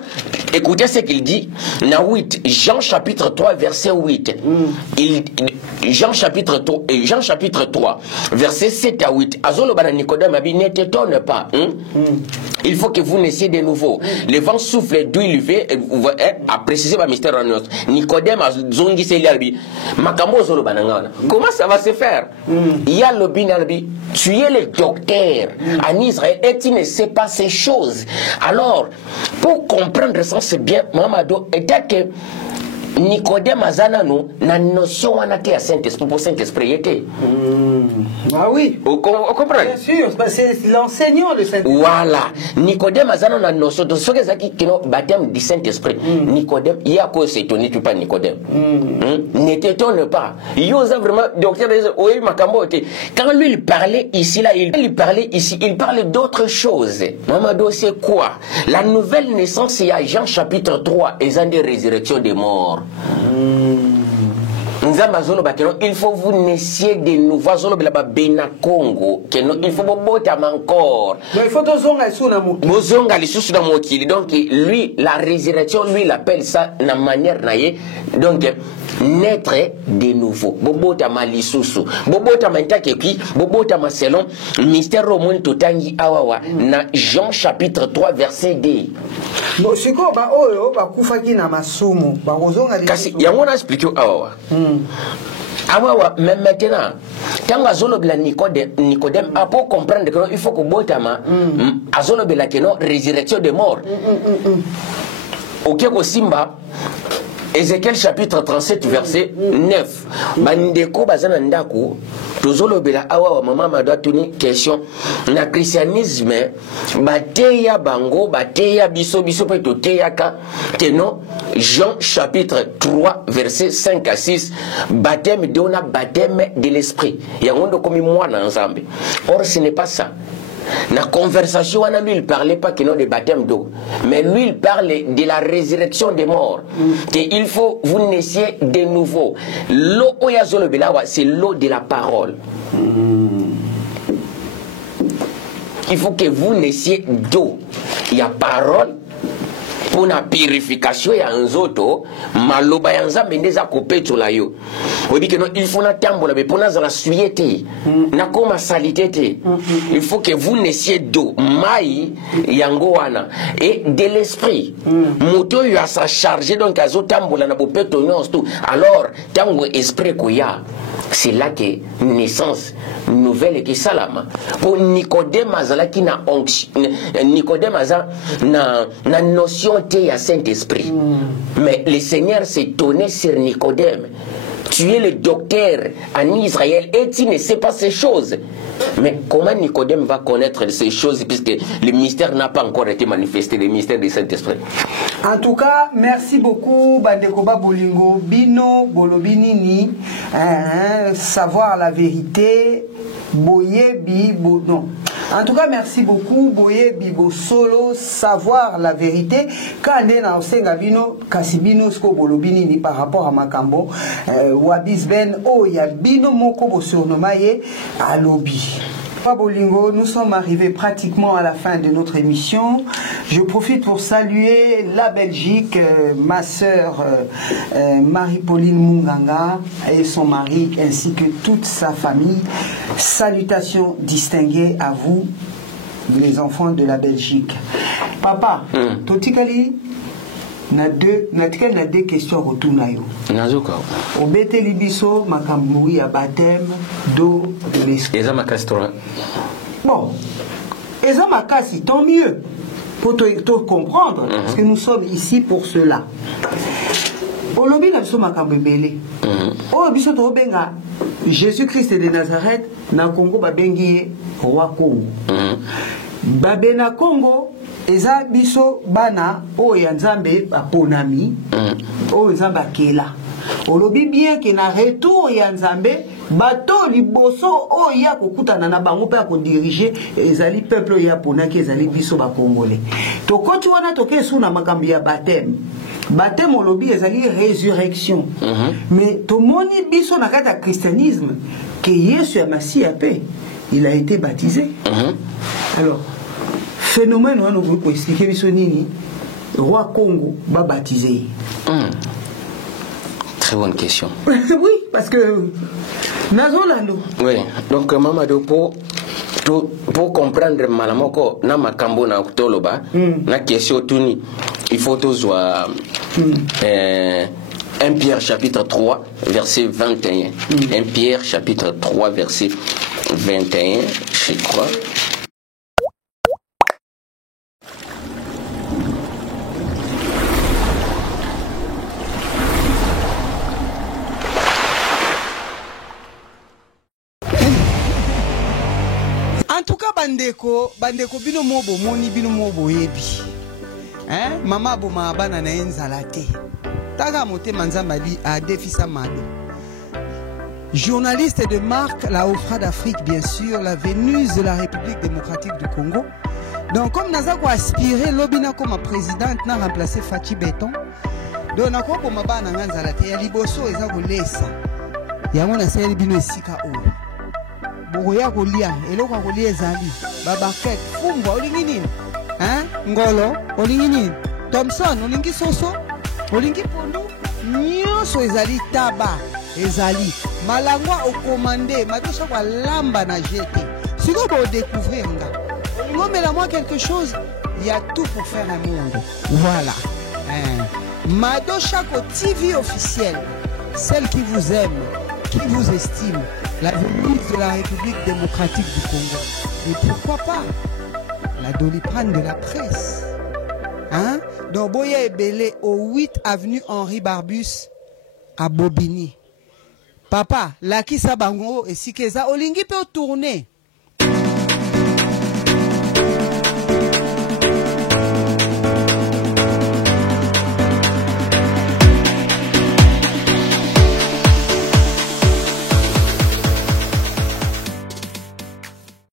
écoutez ce qu'il dit. Jean chapitre 3, verset 8. Jean chapitre 3, verset 7 à 8. Azolobana Nicodème a dit, ne t'étonne pas. Il faut que vous naissiez de nouveau. Le vent souffle, d'où il vient, a précisé ma mystère en autre. Nicodème a zongi se lialbi. Makambo zolobana ngana. Comment ça va se faire? Il y a le binalbi. Tu es le docteur en Israël et tu ne sais pas ces choses. Alors, pour comprendre ça, c'est bien, Mamadou, et que Nicodème Azanano na notion wanate à Saint-Esprit pour Saint-Esprit était. Ah oui. Vous comprenez? Bien sûr, c'est l'enseignant de Saint-Esprit. Voilà. Nicodème Azanano na notion de ce qui est baptême du Saint-Esprit. Nicodème, il y a quoi s'étonner tu pas Nicodème. Ne t'étonne pas. Il y a vraiment docteur oui Makambote. Quand lui il parlait ici là, il parlait ici, il parlait d'autre chose. Mamadou c'est quoi? La nouvelle naissance il y a Jean chapitre 3 et de résurrection des morts. Il faut vous naissiez de nouveau. Il faut vous botam encore. Il faut donc lui la résurrection lui il appelle ça la manière naïe donc naître de nouveau. Bobotama lisusu. Bobotama ntake puis bobotama selon mystère romani totangi awawa na Jean chapitre 3 verset 2. Bon siko ba oyo ba kufaki na masumu ba kozonga kasi yango na expliquer awawa. Awawa même maintenant quand azolobela Nicodème a pour comprendre que il faut que botama azolobela que non résurrection des morts. OK ko simba Ézéchiel chapitre 37 verset 9. Bandeko bazana ndako tozolobela awa mama madwa tuni question na christianisme bateya bango bateya biso pe toteyaka teno Jean chapitre 3 verset 5 à 6 baptême dona baptême de l'esprit yangondo komi mwana nzambe. Or ce n'est pas ça. La conversation, lui, il ne parlait pas de baptême d'eau. Mais lui, il parlait de la résurrection des morts. Il faut vous naissiez de nouveau. L'eau, c'est l'eau de la parole. Il faut que vous naissiez d'eau. Il y a parole. Pour la purification ya nzoto maloba ya nzambe ndeza kopetola yo odi que non il faut na tambola mais pour na za la suyeté na koma salité il faut que vous naissiez d'eau mai yango wana et de l'esprit moto yo a sa chargé donc azo tambola na bopeto nyonso tout alors tango esprit koya c'est là que naissance nouvelle qui salama pour Nicodème azala qui na onction Nicodème azala na notion te à Saint-Esprit mais le Seigneur s'est donné sur Nicodème. Tu es le docteur en Israël et tu ne sais pas ces choses. Mais comment Nicodème va connaître ces choses puisque le mystère n'a pas encore été manifesté, le mystère du Saint-Esprit. En tout cas, merci beaucoup Bandekoba Bolingo, Bino, Bolobinini, savoir la vérité, Boyebi, non. En tout cas, merci beaucoup Boyebi, Solo, savoir la vérité. Quand on a Bino, Kasibino, Sko Bolobinini par rapport à Makambo, Wabisben, oh, il y a Bino Moko surnommé à Lobby. Bolingo, nous sommes arrivés pratiquement à la fin de notre émission. Je profite pour saluer la Belgique, ma sœur Marie-Pauline Munganga et son mari ainsi que toute sa famille. Salutations distinguées à vous, les enfants de la Belgique. Papa, Totikali na deux questions retour na yo. Nazoka. Obete libiso makambo ya baptême d'eau de l'esprit. Eza makastra. Bon. Eza makasi tant mieux pour te comprendre parce que nous sommes ici pour cela. Olobi na biso makambo ebele. O biso to benga Jésus-Christ de Nazareth na Congo babengi roi Congo. Babena Congo eza biso bana o ya Nzambe baponami o Nzambe akela. Olobi bien que na retour ya Nzambe bato liboso o ya kokutana na bango pe ko diriger ezali peuple ya ponaki ezali biso ba congolais. To koti wana to kesu na makambo ya baptême. Baptême olobi ezali résurrection. Mais to moni biso na kata christianisme que Yesu ya Masia pe il a été baptisé. Alors phénomène on veut pour expliquer biso nini roi Congo ba baptisé. Très bonne question. Oui, parce que Nazolando. Oui, donc Mamadou pour comprendre malamoko na makambo na kutoloba na question tuni il faut toujours 1 Pierre chapitre 3 verset 21. 1 Pierre chapitre 3 verset 21, je crois. En tout cas, bandeko bino mobo moni bino mobo yebi. Hein? Mama bo maabana na enzalate. Taga mote manzamali a défisa mado. Journaliste de marque, la OFRA d'Afrique, bien sûr, la Vénus de la République démocratique du Congo. Donc, comme Nazako aspiré, Lobina comme présidente, n'a remplacé Fachi Béton. Donc, na ko mabana nganzalate ya liboso ezako lesa. Yango na sel bino esika o. Bogoya kolia eloko kolia ezali babaket fumba olingi nini ngolo olingi nini Thompson olingi soso olingi pondu nyonso ezali taba ezali malangwa okomande matosha kwa lamba na jete siko bo découvrir nga ngomela moi quelque chose il y a tout pour faire un monde voilà Mado Chako TV officielle, celle qui vous aime, qui vous estime, la Vénus de la République démocratique du Congo. Et pourquoi pas la Doliprane de la presse. Hein? Donc Boya Ebele au 8 avenue Henri Barbus à Bobigny. Papa, Laki Sabango et Sikeza Olingi peut tourner.